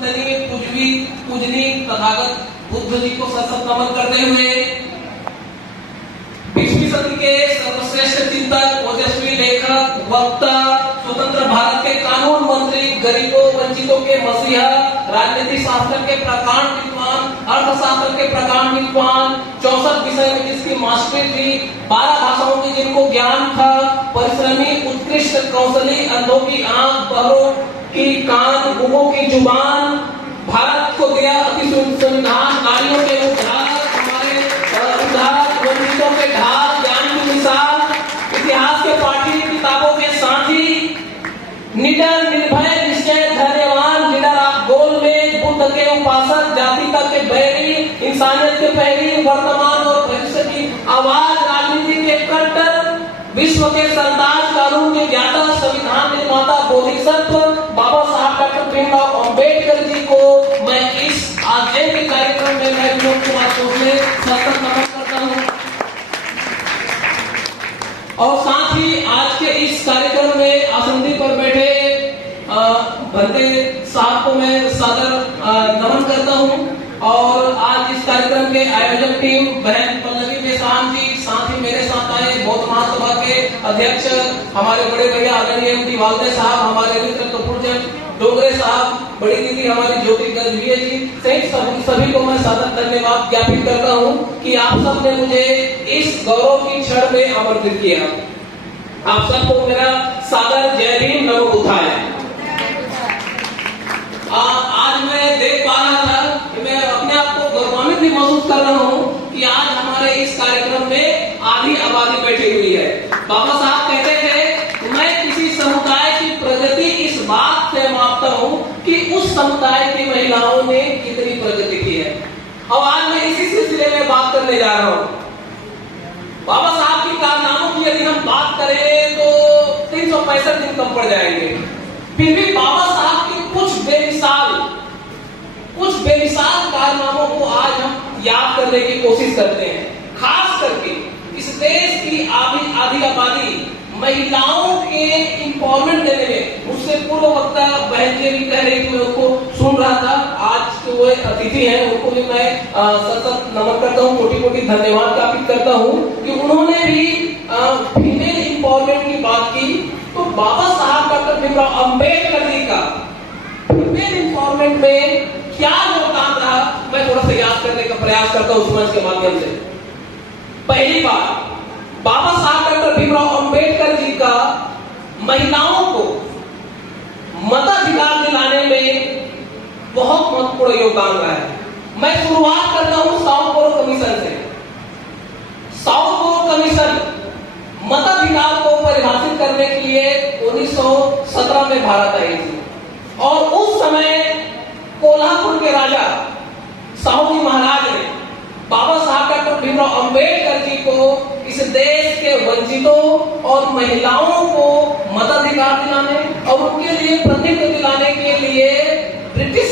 वंदनीय पूजनीय तथागत बुद्ध जी को सशक्त नमन करते हुए 20वीं सदी के सर्वश्रेष्ठ चिंतक, ओजस्वी लेखक, वक्ता, स्वतंत्र भारत के कानून मंत्री, गरीबों वंचितों के मसीहा, राजनीति शास्त्र के प्रकांड विद्वान, अर्थशास्त्र के प्रकांड विद्वान, 64 विषय में जिसकी मास्टरी थी, 12 भाषाओं की जिनको ज्ञान था, परिश्रमी, उत्कृष्ट, कौशली, अंधों की आंख, बहरों की कान, गूंगों की जुबान, भारत को दिया अति संविधान, नारियों के उद्धार, हमारे उद्धार, वंचितों के ढाल, ज्ञान की मिसाल, इतिहास के पाठी, किताबों के साथी, निडर, निर्भय, निश्चय, धैर्यवान, लीडर ऑफ गोलमेज, बुद्ध के उपासक, जातिता के बैरी, इंसानियत के पहली, वर्तमान और भविष्य की आवाज, राजनीति के कट्टर, विश्व के सरताज, कानून के ज्ञाता, संविधान निर्माता, बोधिसत्व बाबा साहब डॉक्टर भीमराव अंबेडकर जी को मैं इस आज के कार्यक्रम में मैं विनोद कुमार चौधरी सशक्त नमन करता हूं। और साथ ही आज के इस कार्यक्रम में आसंदी पर बैठे भंते साहब को मैं सादर नमन करता हूं। और आज इस कार्यक्रम के आयोजक टीम बहन पल्लवी मेसाम जी, साथ ही मेरे साथ आए बौद्ध महासभा के अध्यक्ष हमारे बड़े भैया आदरणीय एम डी वालदे साहब, हमारे मित्र कपूरचंद डोंगरे साहब, बड़ी दीदी हमारी ज्योति गजभिये जी, सभी को मैं सादर धन्यवाद ज्ञापित करता हूं कि आप सब ने मुझे इस गौरव की क्षण में आमंत्रित किया। आप सबको मेरा सादर जय भीम, नमो बुद्धाय। आज मैं देख पा रहा था कि मैं अपने आप को गौरवान्वित भी महसूस कर रहा हूं कि आज हमारे इस कार्यक्रम में आधी आबादी बैठी हुई है। बाबा साहब कहते थे मैं किसी समुदाय की प्रगति इस बात से मापता हूं कि उस समुदाय की महिलाओं ने कितनी प्रगति की है। और आज मैं इसी सिलसिले में बात करने जा रहा हूं। बाबा साहब की कारनामों की यदि हम बात करें तो 365 दिन कम पड़ जाएंगे। फिर भी बाबा साहब की कुछ बेमिसाल कारनामों को आज हम याद करने की कोशिश करते हैं। खास करके इस देश की आधी आबादी महिलाओं के इंपॉर्मेंट देने में, मुझसे पूर्व वक्ता बहन जी भी कह रही थी, मैं उनको सुन रहा था। आज के वो अतिथि हैं, उनको भी मैं सशक्त नमन करता हूँ, कोटि धन्यवाद ज्ञापित करता हूँ कि उन्होंने भी फीमेल इंपॉर्मेंट की बात की। तो बाबा साहब डॉक्टर भीमराव अंबेडकर जी का फीमेल इंपॉर्मेंट में क्या योगदान रहा, मैं थोड़ा सा याद करने का प्रयास करता हूँ उस मंच के माध्यम से। पहली बात, बाबा साहब डॉक्टर भीमराव अंबेडकर जी का महिलाओं को मताधिकार दिलाने में बहुत महत्वपूर्ण योगदान रहा है। मैं शुरुआत करता हूं साउथ बोरो कमीशन से। साउथ बोरो कमीशन मताधिकार को परिभाषित करने के लिए 1917 में भारत आई थी। और उस समय कोल्हापुर के राजा साहू जी महाराज ने बाबा साहब डॉक्टर भीमराव अंबेडकर जी को इस देश के वंचितों और महिलाओं को मताधिकार दिलाने और उनके लिए प्रतिनिधित्व दिलाने के लिए ब्रिटिश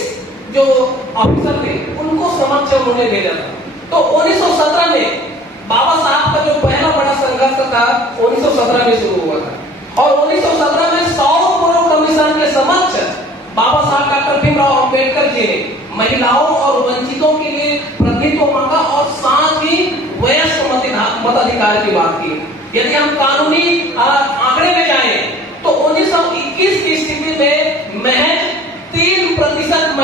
जो ऑफिसर थे उनको समक्ष उन्होंने भेजा था। तो 1917 में बाबा साहब का जो पहला बड़ा संघर्ष था 1917 में शुरू हुआ था। और 1917 में साउथ बोरो कमीशन के समक्ष बाबा साहब डॉक्टर भीमराव अंबेडकर जी ने महिलाओं और वंचितों के लिए प्रतिनिधित्व मांगा और साथ ही वयस्क मताधिकार की बात की। यदि हम कानूनी आंकड़े में जाएं तो 1921 की स्थिति में महज 3%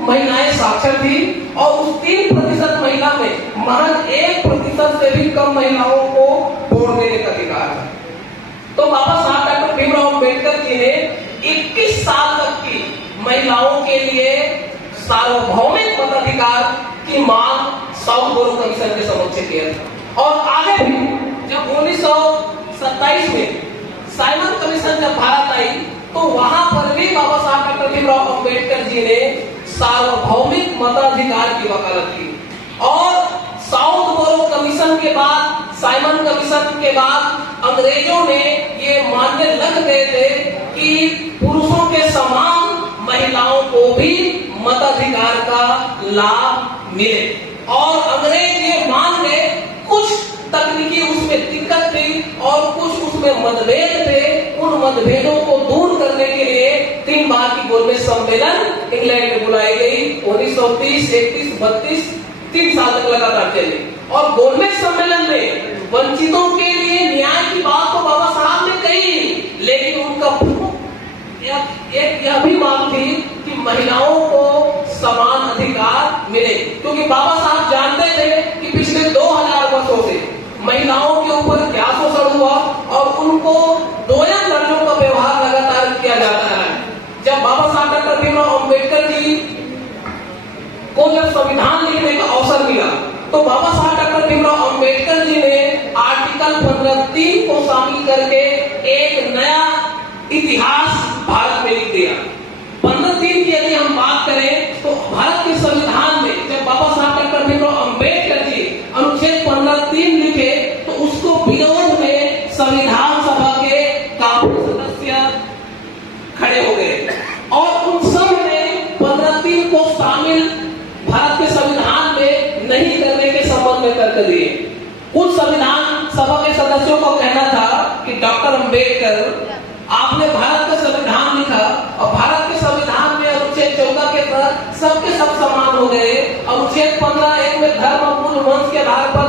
महिलाएं साक्षर थी और उस 3% महिला में महज 1% से भी कम महिलाओं को वोट देने का अधिकार है। तो बाबा साहब डॉक्टर भीमराव अंबेडकर जी ने 21 साल तक की महिलाओं के लिए सार्वभौमिक मताधिकार की मांग साउथ बोरो कमीशन के समक्ष किया था। और आगे भी जब 1927 में साइमन कमीशन जब भारत आई तो वहां पर भी बाबा साहब डॉक्टर भीमराव अंबेडकर जी ने सार्वभौमिक मताधिकार की वकालत की। और साउथ बोरो कमीशन के बाद, साइमन कमीशन के बाद अंग्रेजों ने ये मानने लग गए थे कि पुरुषों के समान महिलाओं को भी मताधिकार का लाभ मिले। और अंग्रेज ये मान गए, कुछ तकनीकी उसमें दिक्कत थी और कुछ उसमें मतभेद थे। उन मतभेदों को दूर करने के लिए 3 अंतिम बार की गोलमेज सम्मेलन इंग्लैंड में बुलाई गई 1930, 31, 32 3 साल तक लगातार चली। और गोलमेज सम्मेलन में वंचितों के लिए न्याय की बात तो बाबा साहब ने कही, लेकिन उनका एक यह भी मांग थी कि महिलाओं को समान अधिकार मिले, क्योंकि बाबा साहब जानते थे कि पिछले 2000 वर्षों से महिलाओं के ऊपर क्या शोषण हुआ और उनको दोयम दर्जों का व्यवहार लगातार किया जाता है। जब बाबा साहब डॉक्टर भीमराव अम्बेडकर जी को जब संविधान लिखने का अवसर मिला, तो बाबा साहब डॉक्टर भीमराव अम्बेडकर जी ने आर्टिकल 15(3) को शामिल करके एक नया इतिहास भारत में लिख दिया। 15(3) की यदि हम बात करें तो भारत के संविधान में जब बाबा साहब डॉक्टर भीमराव अम्बेडकर जी अनुच्छेद 15(3) लिखे, तो उसको विरोध में संविधान सभा के काफी सदस्य खड़े हो गए और उन सब ने 15(3) को शामिल भारत के संविधान में नहीं करने के संबंध में तर्क दिए। कुछ संविधान सभा के सदस्यों को कहना था कि डॉक्टर अम्बेडकर, आपने भारत का संविधान लिखा और भारत के संविधान में अनुच्छेद 14 के तहत सबके सब समान हो गए। अनुच्छेद 15(1) में धर्म और कुल वंश के आधार पर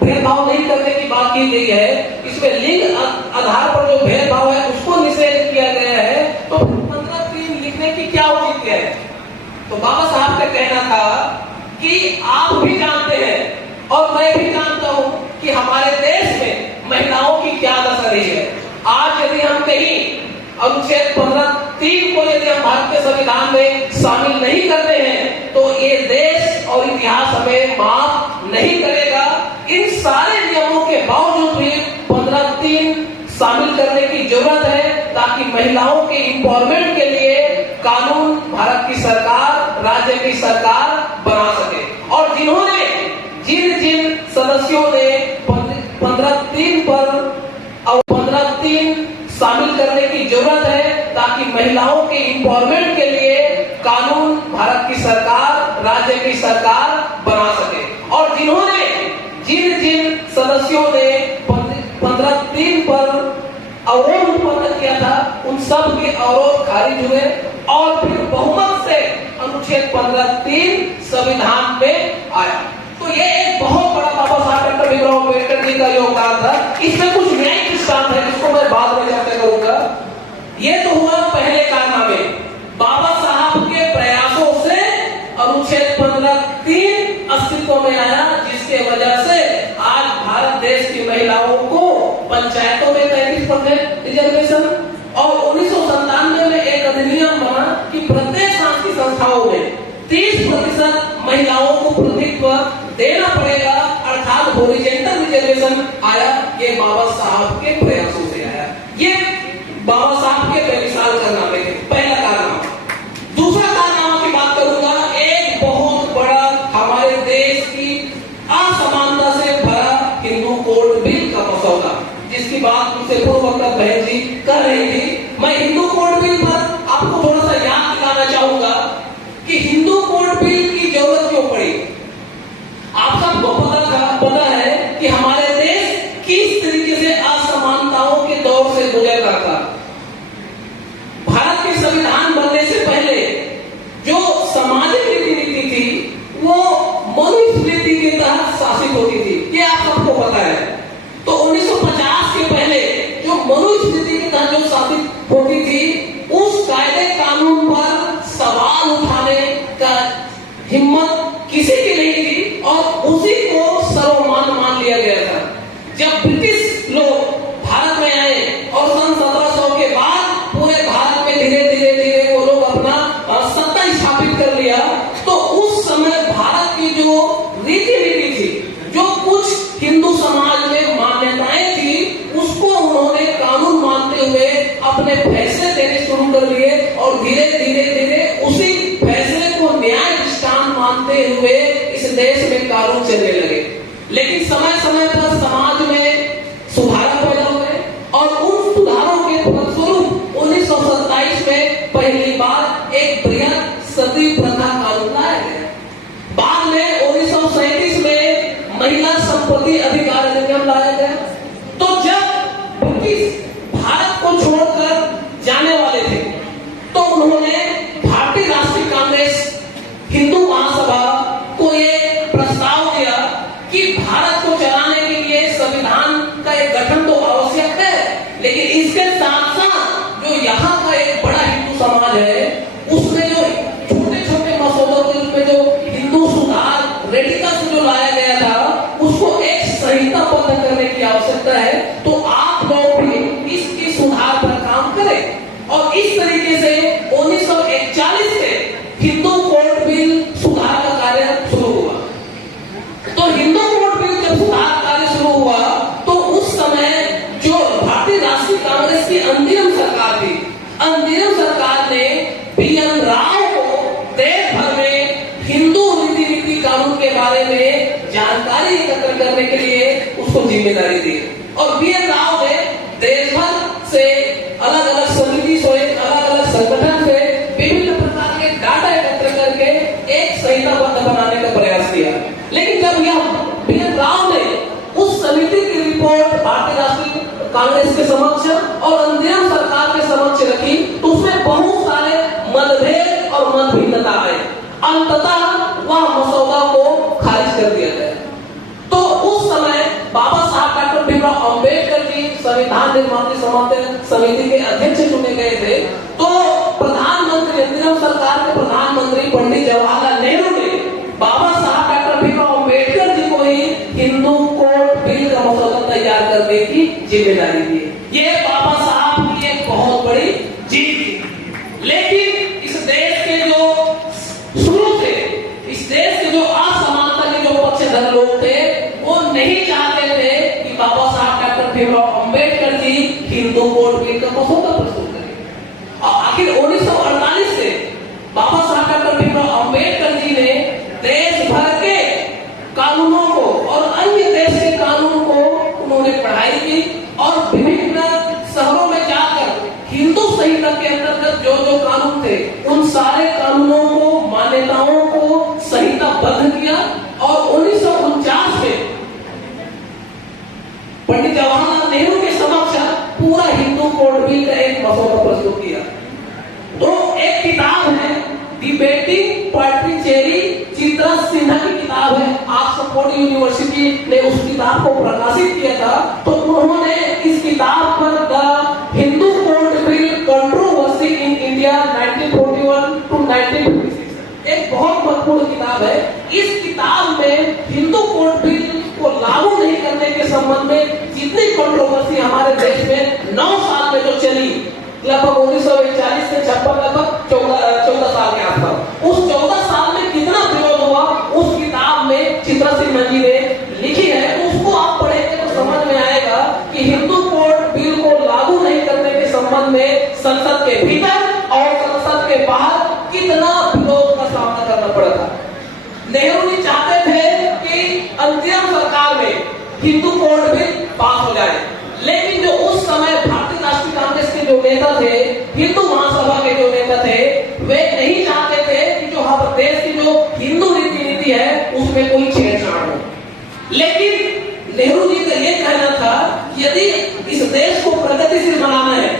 भेदभाव नहीं करने की बात की गई है। इसमें लिंग आधार पर जो भेदभाव है उसको निषेध किया गया है। तो 15(3) लिखने की क्या औचित्य है? तो बाबा साहब का कहना था कि आप भी जानते हैं और मैं भी जानता हूं कि हमारे देश में महिलाओं की क्या दशा रही है। आज यदि हम कहीं अनुच्छेद 15(3) को यदि हम भारत के संविधान में शामिल नहीं करते हैं तो ये देश और इतिहास हमें माफ नहीं करेगा। इन सारे नियमों के बावजूद भी 15(3) शामिल करने की जरूरत है, ताकि महिलाओं के एम्पावरमेंट के लिए कानून भारत की सरकार, राज्य की सरकार बना सके। और जिन सदस्यों ने 15(3) पर और 15(3) शामिल करने की जरूरत है, ताकि महिलाओं के एम्पावरमेंट के लिए कानून भारत की सरकार, राज्य की सरकार बना सके। और जिन सदस्यों ने 15(3) पर अवरोध उत्पन्न किया था, उन सब के अवरोध खारिज हुए और फिर बहुमत से अनुच्छेद 15(3) संविधान में आया। तो ये एक बहुत बड़ा बाबा साहब डॉक्टर भीमराव अम्बेडकर जी का योगदान था। इसमें कुछ न्यायिक दृष्टांत है जिसको मैं बाद में चर्चा करूंगा। ये तो हुआ पहले कारनामे। बाबा साहब के प्रयासों से अनुच्छेद 15(3) अस्तित्व में आया, जिसके वजह से आज भारत देश की महिलाओं को पंचायतों में 33% रिजर्वेशन और 1997 में एक अधिनियम बना कि प्रत्येक शासकीय संस्थाओं में 30% महिलाओं को प्रतिनिधित्व देना पड़ेगा, अर्थात हॉरिजॉन्टल रिजर्वेशन आया। ये बाबा साहब के प्रयासों से आया। ये बाबा साहब के बेमिसाल कारनामे थे, पहला कारनामा। दूसरा कारनामा की बात करूंगा, एक बहुत बड़ा हमारे देश की असमानता से भरा हिंदू कोड बिल का मसौदा, जिसकी बात मुझसे पूर्व वक्ता बहन जी कर रही थी। मैं हिंदू कोड बिल पर आपको थोड़ा सा याद दिलाना चाहूंगा कि हिंदू कोड बिल की जरूरत क्यों पड़ी। आप सबको पता है कि हमारे देश किस तरीके से असमानताओं के दौर से गुजर रहा था। भारत के संविधान बनने से पहले जो सामाजिक रीति थी वो मनुस्मृति के तहत शासित होती थी, ये आप सबको पता है। तो 1950 के पहले जो मनुस्मृति के तहत जो शासित होती थी, उस कायदे कानून पर सवाल उठाने का हिम्मत किसी की नहीं थी और उसी को सर्वमान्य मान लिया गया था। जब ब्रिटिश लोग भारत में आए और सन 1700 के बाद पूरे भारत में धीरे धीरे वो लोग अपना सत्ता स्थापित कर लिया, तो उस समय भारत की जो रीति थी, जो कुछ हिंदू समाज में मान्यताएं थी, उसको उन्होंने कानून मानते हुए अपने फैसले देने शुरू कर लिए और धीरे धीरे उसी फैसले को न्याय दृष्टांत मानते हुए इस देश में कानून चलने लगे। लेकिन समय पर समाज में सुधार पैदा हुए और उन सुधारों के फलस्वरूप 1927 में पहली बार एक बृहद सती प्रथा कानून लाया गया। बाद में 1937 में महिला संपत्ति अधिकार अधिनियम लाया गया। तो जब ब्रिटिश भारत को छोड़कर जाने वाले करने के लिए उसको जिम्मेदारी दी। और बी.एन. राव ने देश भर से अलग अलग समिति से, अलग अलग संगठन से विभिन्न प्रकार के डाटा एकत्र करके एक संहिताबद्ध बनाने का प्रयास किया। लेकिन जब यह बी.एन. राव ने उस समिति की रिपोर्ट भारतीय राष्ट्रीय कांग्रेस के समक्ष और अंतरिम सरकार के समक्ष रखी तो उसमें बहुत सारे मतभेद और मतभिन्नता आए। अंततः वह मसौदा को खारिज कर दिया गया। तो उस समय बाबा साहब डॉक्टर भीमराव अंबेडकर जी संविधान निर्माण समिति के अध्यक्ष चुने गए थे। तो प्रधानमंत्री, अंतरिम सरकार के प्रधानमंत्री पंडित जवाहरलाल नेहरू ने बाबा साहब डॉक्टर भीमराव अंबेडकर जी को ही हिंदू कोड बिल का मसौदा तैयार करने की जिम्मेदारी दी। ये बाबा साहब की एक बहुत बड़ी जीत थी। लेकिन इस देश के जो शुरू से इस देश के जो असमानता के जो पक्षधर लोग थे वो नहीं चाहते थे कि बाबा साहब doctor Bhimrao Ambedkar ji Hindu code bill का मसौदा प्रस्तुत करें। और आखिर 1948 से बाबा साहब डॉक्टर भीमराव अंबेडकर जी ने देश भर के कानूनों को और अन्य देश के कानून को उन्होंने पढ़ाई की और विभिन्न शहरों में जाकर हिंदू संहिता के अंतर्गत जो जो कानून थे उन सारे कानूनों को, मान्यताओं को संहिताबद्ध किया। और 1949 में पंडित जवाहरलाल नेहरू के समक्ष पूरा हिंदू कोड बिल का एक मसौदा प्रस्तुत किया। तो एक किताब है डिबेटिंग पार्टिचेरी, चित्रा सिन्हा की किताब है। ऑक्सफोर्ड यूनिवर्सिटी ने उस किताब को प्रकाशित किया था। तो उन्होंने इस किताब पर the Hindu code bill controversy in India 1941 to 1956 एक बहुत महत्वपूर्ण किताब है। इस किताब में हिंदू कोड बिल को लागू नहीं करने के संबंध में जितनी कंट्रोवर्सी हमारे देश में 9 साल में जो चली, लगभग 1941 से 56 लगभग 14 साल के आसपास, उस 14 साल में कितना विरोध हुआ उस किताब में चित्रा सिन्हा जी ने लिखी है। उसको आप पढ़ेंगे तो समझ में आएगा कि हिंदू कोड बिल को लागू नहीं करने के संबंध में संसद के भीतर और संसद के बाहर कितना विरोध का सामना करना पड़ा था। नेहरू जी चाहते थे कि अंतरिम सरकार में हिंदू कोड बिल पास हो जाए, लेकिन जो उस समय भारतीय राष्ट्रीय कांग्रेस के जो नेता थे, हिंदू महासभा के जो नेता थे, वे नहीं चाहते थे कि जो हमारे देश की जो हिंदू रीति नीति है उसमें कोई छेड़छाड़ हो। लेकिन नेहरू जी का यह कहना था यदि इस देश को प्रगतिशील बनाना है,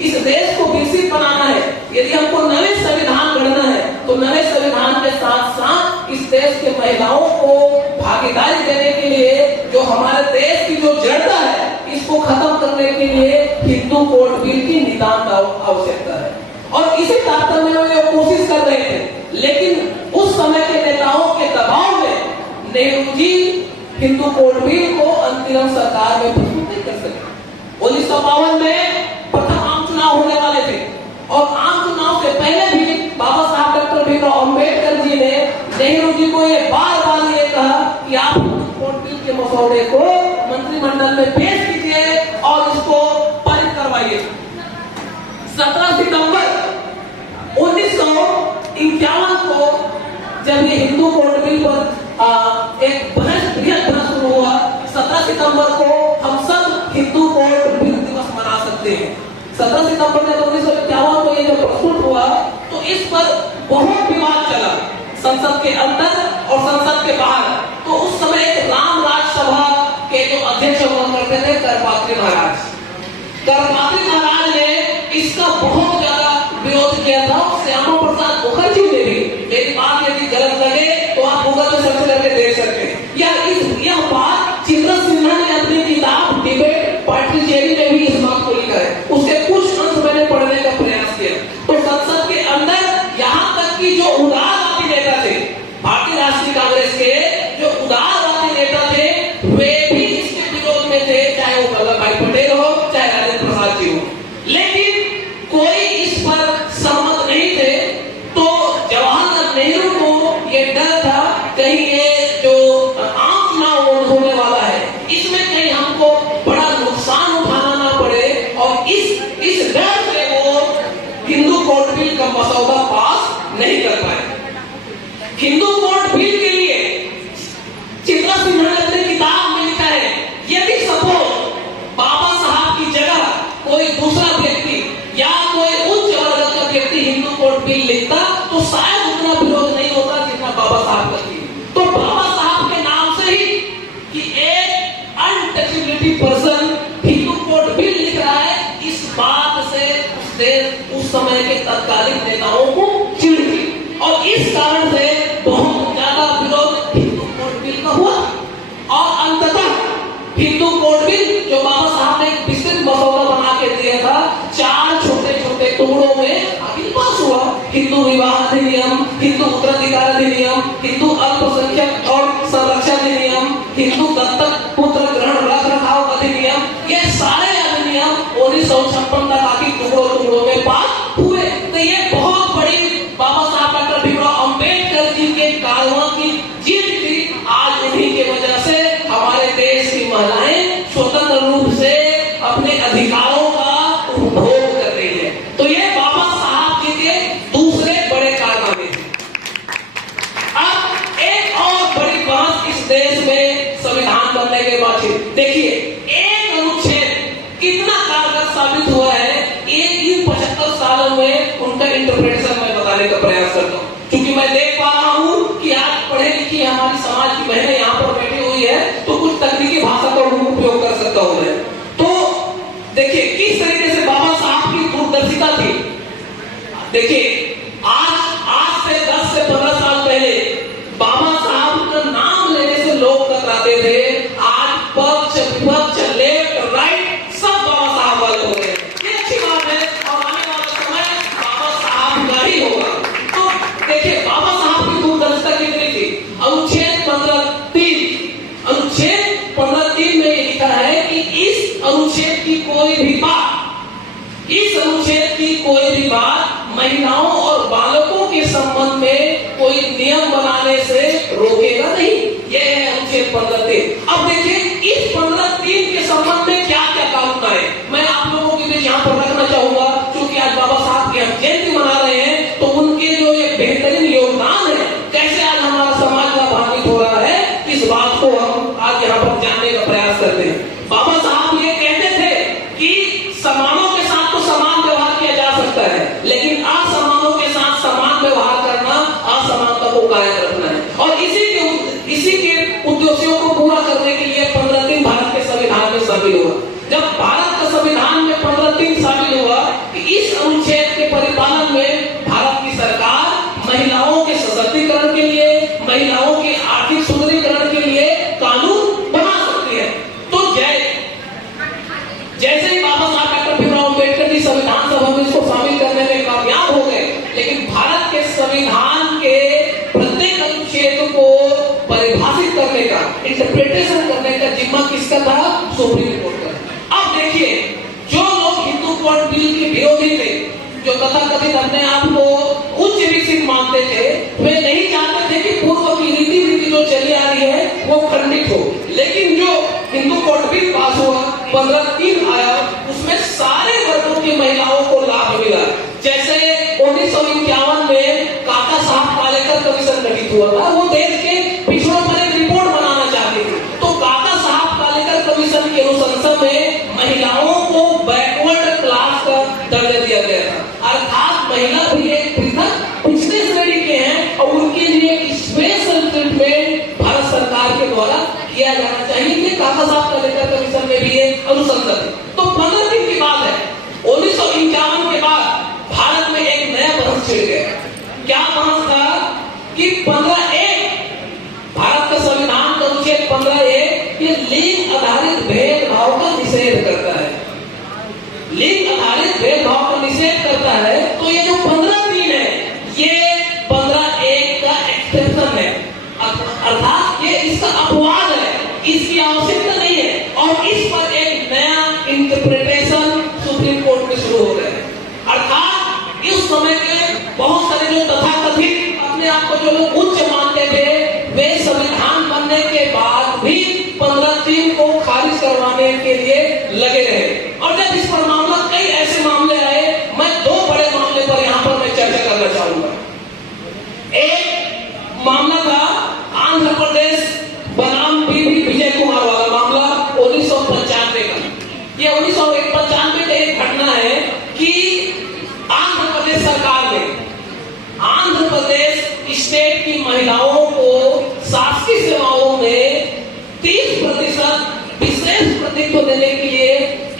इस देश को विकसित बनाना है, यदि हमको नए संविधान गढ़ना है तो नए संविधान के साथ साथ इस देश के महिलाओं को भागीदारी देने के लिए जो हमारे देश की जो जड़ता है इसको खत्म करने के लिए हिंदू कोड बिल की नितांत आवश्यकता है। और इसी तारतम्य में वे कोशिश कर रहे थे। लेकिन उस समय के नेताओं के दबाव में नेहरू जी हिंदू कोड बिल को अंतरिम सरकार में प्रस्तुत नहीं कर सके। 1952 में प्रथम आम चुनाव होने वाले थे और आम चुनाव से पहले भी बाबा साहब डॉक्टर भीमराव अंबेडकर जी ने नेहरू जी को ये बार बार ये कहा कि आप हिंदू कोड बिल के मसौदे को मंत्रिमंडल में पेश कीजिए और इसको पारित करवाइए। 17 सितंबर 1951 को जब ये हिंदू कोड बिल पर एक बृहद बहस शुरू हुआ, 17 सितंबर को हम सब हिंदू कोड बिल दिवस मना सकते हैं। 17 सितंबर जब 1951 को ये जब प्रस्तुत हुआ तो इस पर बहुत विवाद चला संसद के अंदर और संसद के बाहर। तो उस समय एक राम राज सभा के जो अध्यक्ष हुआ करते थे करपात्री महाराज, करपात्री महाराज ने इसका बहुत ज्यादा विरोध किया था। श्यामा प्रसाद मुखर्जी ने भी, मेरी बात यदि गलत लगे तो आप गूगल में सर्च करके देख सकते हैं। यह बात चित्रा सिन्हा ने अपनी किताब डिबेट पार्टिचेरी में भी इस बात को लिखा है। उसके कुछ अंश मैंने पढ़ने का प्रयास किया। तो संसद के अंदर यहाँ तक कि जो उदारवादी नेता थे भारतीय राष्ट्रीय कांग्रेस के, जो उदारवादी नेता थे वे भी इसके विरोध में थे, चाहे वो वल्लभ भाई पटेल हो चाहे राजेंद्र प्रसाद जी हो। लेकिन कोई इस पर सहमत नहीं थे। तो जवाहरलाल नेहरू को ये डर था कहीं ये जो आम चुनाव होने वाला है इसमें कहीं हमको बड़ा नुकसान उठाना ना पड़े, और इस डर से वो हिंदू कोड बिल का मसौदा पास नहीं कर पाए। हिंदू कोड बिल के लिए चित्रा सिन्हा ने अपनी किताब में लिखता तो शायद उतना विरोध नहीं होता जितना बाबा साहब का किए। तो बाबा साहब के नाम से ही कि एक untouchability person Hindu code bill लिख रहा है, इस बात से उस समय के तत्कालीन नेताओं को चिढ़ थी और इस कारण से बहुत ज्यादा विरोध हिंदू कोड बिल का हुआ और अंततः हिंदू कोड बिल जो बाबा साहब ने एक विस्तृत मसौदा बना के दिया था, 4 छोटे-छोटे टुकड़ों में आखिर पास हुआ। हिंदू विवाह अधिनियम, हिंदू उत्तराधिकार अधिनियम, हिंदू अल्पसंख्यक और संरक्षण अधिनियम, हिंदू दत्तक पुत्र ग्रहण रख रखाव अधिनियम, ये सारे अधिनियम 1956 तक आखिर टुकड़ों में पास हुए। तो ये बहुत बड़ी बाबा साहब डॉक्टर भीमराव अंबेडकर जी के कारणों की जीत थी। आज उन्हीं के वजह से हमारे देश की महिलाएं स्वतंत्र रूप से अपने अधिकारों का उपभोग कर रही है। तो ये बाबा साहब जी के दूसरे बड़े कारनामे थे। अब एक और बड़ी बहस इस देश में संविधान बनने के बाद देखिए, एक अनुच्छेद कितना कारगर साबित हुआ है, इन 75 सालों में उनका इंटरप्रिटेशन मैं बताने का प्रयास करता हूँ। क्योंकि मैं देख पा रहा हूँ कि आज पढ़े लिखी हमारी समाज की बहनें यहाँ पर बैठी हुई है, तो कुछ तकनीकी भाषा का उपयोग कर सकता हूँ मैं। तो देखिए किस तरीके से बाबा साहब की दूरदर्शिता थी। देखिए आज से 10 से 15 साल पहले बाबा साहब का नाम लेने से लोग कतराते थे। आज पक्ष विपक्ष लेफ्ट राइट सब बाबा साहब वाले हो गए। ये अच्छी बात है और आने वाला समय बाबा साहब का ही होगा। तो देखिए बाबा साहब की दूरदर्शिता कितनी थी। अनुच्छेद 15(3) में ये लिखा है कि इस अनुच्छेद की कोई भी बात महिलाओं और बालकों के संबंध में कोई नियम बनाने से रोकेगा नहीं। यह है अनुच्छेद 15(3). अब देखिए इस 15(3) के संबंध में क्या क्या कानून आए, मैं आप लोगों के लिए यहाँ पर रखना चाहूंगा। क्योंकि आज बाबा साहब की हम जयंती मना रहे हैं, तो उनके जो ये बेहतरीन योगदान है, कैसे आज हमारा समाज लाभान्वित हो रहा है, इस बात को हम आज यहाँ पर जानने का प्रयास करते हैं। बाबा साहब ये कहते थे कि समानों के साथ तो समान व्यवहार किया जा सकता है, लेकिन असमानों के साथ समान व्यवहार करना, असमानता को कायम रखना है। और इसी के उद्देश्यों को पूरा करने के लिए 15(3) भारत के संविधान में शामिल हुआ। जब भारत का संविधान में 15(3) शामिल हुआ कि इस अनुच्छेद के परिपालन में भारत की सरकार महिलाओं के सशक्तिकरण के लिए, महिलाओं के आर्थिक सुदृढ़ीकरण के लिए कानून बना सकती है। तो जैसे ही बाबा साहब डॉक्टर भीमराव अंबेडकर जी संविधान सभा में इसको शामिल करने में कामयाब हो गए, लेकिन भारत के संविधान के प्रत्येक अनुच्छेद को परिभाषित करने का, इंटरप्रिटेशन करने का जिम्मा किसका था? सुप्रीम कोर्ट का। अब देखिए जो लोग हिंदू कोड बिल के विरोधी थे, जो तथाकथित अपने आप को उच्च विकसित मानते थे, वे नहीं चाहते थे कि पूर्व की रीति जो चली आ रही है वो खंडित हो। लेकिन जो हिंदू कोड बिल पास हुआ, 15(3) आया, उसमें सारे वर्गों की महिलाओं को लाभ मिला। जैसे 1951 में काका साहब पालेकर कमीशन गठित हुआ था, वो देश के पिछड़ों पर एक रिपोर्ट बनाना चाहते थे। तो काका साहब पालेकर कमीशन के अनुशंसा में महिलाओं को बैकवर्ड क्लास का दर्जा दिया गया था, अर्थात महिला भी एक पृथक पिछले श्रेणी के हैं और उनके लिए स्पेशल ट्रीटमेंट भारत सरकार के द्वारा किया जाना चाहिए। ये काका साहब पालेकर कमीशन में भी ये अनुशंसा थी। तो 15(3) की बात है। 1951 के बाद भारत में एक नया बहस छिड़ गया। क्या बहस था कि 15(1) भारत का संविधान का अनुच्छेद 15(1) ये लिंग आधारित भेदभाव का निषेध करता है। लिंग आधारित भेदभाव का निषेध करता है। तो ये जो 15(3) है, ये 15(1) का एक्सटेंशन है, अर्थात ये इसका अपवाद है, इसकी आवश्यकता नहीं है। और इस पर एक नया इंटरप्रिटेशन सुप्रीम कोर्ट में शुरू हो गया। अर्थात इस समय के बहुत सारे जो तथाकथित अपने आप को जो लोग उच्च मान स्टेट की महिलाओं को शासकीय सेवाओं में 30% विशेष प्रतित्व देने के लिए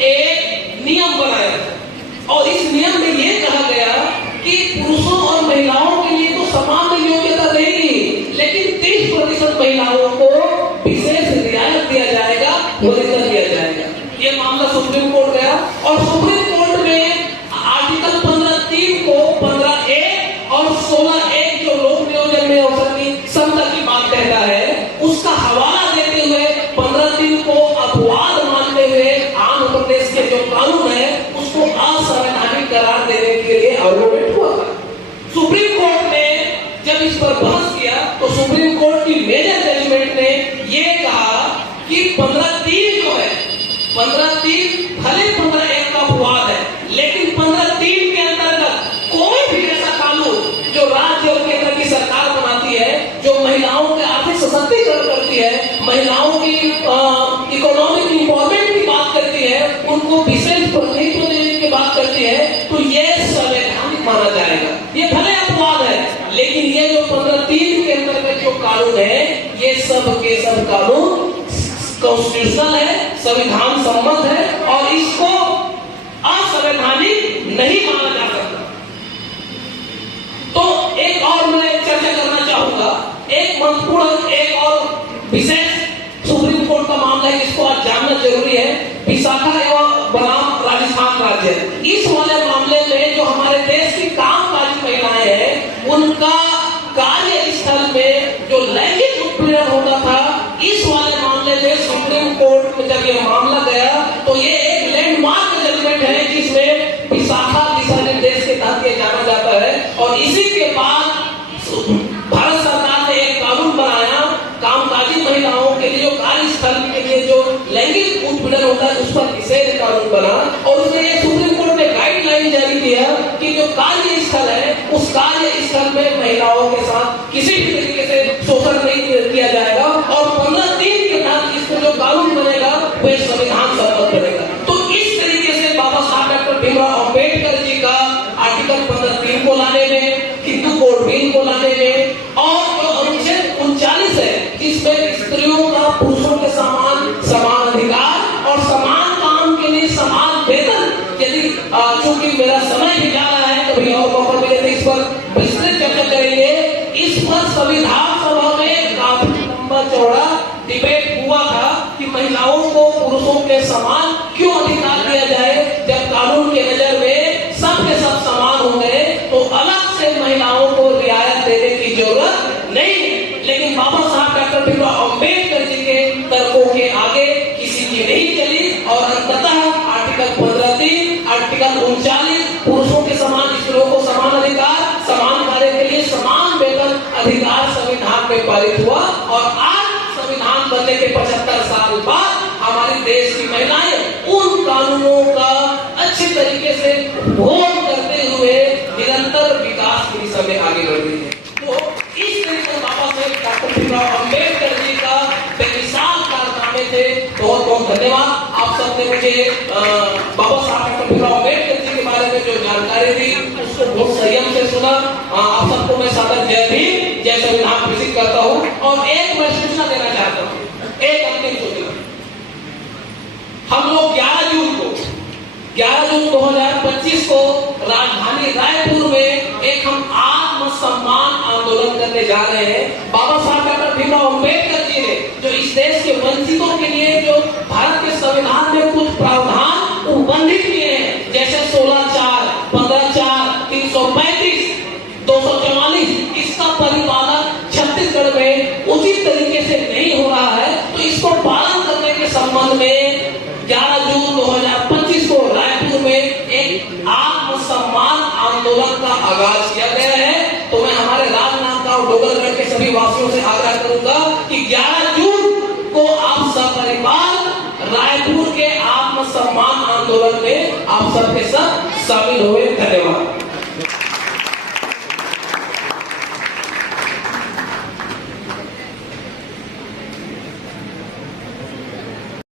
एक नियम बनाया और इस नियम में यह कहा गया कि पुरुषों और महिलाओं के लिए तो समान योग्यता रहेगी, लेकिन 30% महिलाओं को विशेष रियायत दिया जाएगा, वरीयता दिया जाएगा। ये मामला सुप्रीम कोर्ट गया और सुप्रीम कोर्ट में आर्टिकल 15(3) को 15(a) और 16(1) जो लोक नियोजन में अवसर की समता की बात कहता है, उसका हवाला देते हुए 15(3) को अपवाद मानते हुए आंध्र प्रदेश के जो कानून है उसको असंवैधानिक करार देने के लिए आर्गुमेंट हुआ था। सुप्रीम कोर्ट ने जब इस पर बहस किया तो सुप्रीम कोर्ट की मेजर जजमेंट ने यह कहा कि 15(3) जो है 15(3) भले 15(1) का अपवाद है, लेकिन 15(3) के अंतर्गत कोई भी ऐसा कानून जो राज्य और केंद्र की सरकार बनाती है, जो महिलाओं के आर्थिक सशक्तिकरण करती है, महिलाओं की इकोनॉमिक इंपॉर्मेंट की बात करती है, उनको विशेष प्रतिनिधित्व देने की बात करती है, तो ये संवैधानिक माना जाएगा। ये भले अपवाद है, लेकिन ये जो 15(3) के अंतर्गत जो कानून है, ये सब के सब कानून कॉन्स्टिट्यूशनल है, संविधान सम्मत है और इसको असंवैधानिक नहीं माना जा सकता। तो एक और मैं चर्चा करना चाहूंगा, एक महत्वपूर्ण एक और विशेष सुप्रीम कोर्ट का मामला है जिसको आज जानना जरूरी है। विशाखा एवं बराम राजस्थान राज्य, इस वाले मामले में जो हमारे देश की कामकाजी महिलाएं हैं, उनका कार्य स्थल में जो लैंगिक उत्पीड़न होता था, इस वाले मामले में सुप्रीम कोर्ट में जब यह मामला गया तो ये एक लैंडमार्क जजमेंट है जिसमें विशाखा दिशा निर्देश के तहत यह जाना जाता है। और इसी के बाद भारत सरकार ने एक कानून बनाया कामकाजी महिलाओं के लिए, जो कार्यस्थल के लिए जो लैंगिक उत्पीड़न होता है उस पर विशेष कानून बना और उसने ये सुप्रीम कोर्ट ने गाइडलाइन जारी किया कि जो कार्य स्थल है उस कार्य स्थल में महिलाओं के साथ किसी भी तरीके से शोषण नहीं किया जाएगा और 15(3) के तहत इसमें जो कानून बनेगा वह संविधान सम्मत बनेगा। तो इस तरीके से बाबा साहब डॉक्टर भीमराव अंबेडकर जी का आर्टिकल 15(3) को लाने में, हिंदू कोड बिल को लाने में और जो अनुच्छेद 39 है जिसमें स्त्रियों का पुरुषों के समान अधिकार और समान काम के लिए समान वेतन, यदि चूंकि मेरा समय भी जा रहा है, कभी और मौका मिले तो इस पर विस्तृत चर्चा करेंगे। इस पर संविधान सभा में काफी लंबा चौड़ा डिबेट हुआ था कि महिलाओं को पुरुषों के समान क्यों अधिकार दिया जाए, जब कानून के नजर में सब के सब समान होंगे तो अलग से महिलाओं को रियायत देने की जरूरत नहीं है। लेकिन बाबा साहब डॉक्टर भीमराव अंबेडकर जी के तर्कों के आगे किसी की नहीं चली और अंततः आर्टिकल 15(3), आर्टिकल 39 पुरुषों के समान, स्त्रियों को समान अधिकार, समान कार्य के लिए समान वेतन अधिकार संविधान में पारित हुआ और आज संविधान बनने के 75 साल बाद हमारे देश की महिलाएं उन कानूनों का अच्छी तरीके से उपभोग करते हुए निरंतर विकास की दिशा में आगे बढ़ रही है। तो इस तरीके से बाबा साहेब डॉक्टर भीमराव अंबेडकर जी का बेमिसाल कारनामे थे। बहुत बहुत धन्यवाद। आप सबने मुझे बाबा साहब डॉक्टर भीमराव अंबेडकर जी के बारे में जो जानकारी दी उसको बहुत संयम से सुना। आप सबको मैं सादर जय भीम, जय संविधान प्रेषित करता हूँ। और एक मैं सूचना देना चाहता हूँ, एक अंतिम सूचना। हम लोग 11 जून 2025 को राजधानी रायपुर में एक हम आत्मसम्मान आंदोलन करने जा रहे हैं। बाबा साहब डॉक्टर भीमराव अंबेडकर जी ने जो इस देश के वंचितों के लिए जो भारत के संविधान में कुछ प्रावधान उल्लंघित किए हैं, जैसे 16(4), 15(4), 335, 244, इसका परिपालन छत्तीसगढ़ में उचित तरीके से नहीं हो रहा है। तो इसको पालन करने के संबंध में 11 जून 2025 को रायपुर में एक आत्मसम्मान आंदोलन का आगाज किया गया है। तो मैं हमारे राजनांदगांव डोगरगढ़ के सभी वासियों से आग्रह करूंगा कि 11 जून को आप सपरिवार रायपुर के आत्मसम्मान आंदोलन में आप सबके साथ शामिल हुए। धन्यवाद।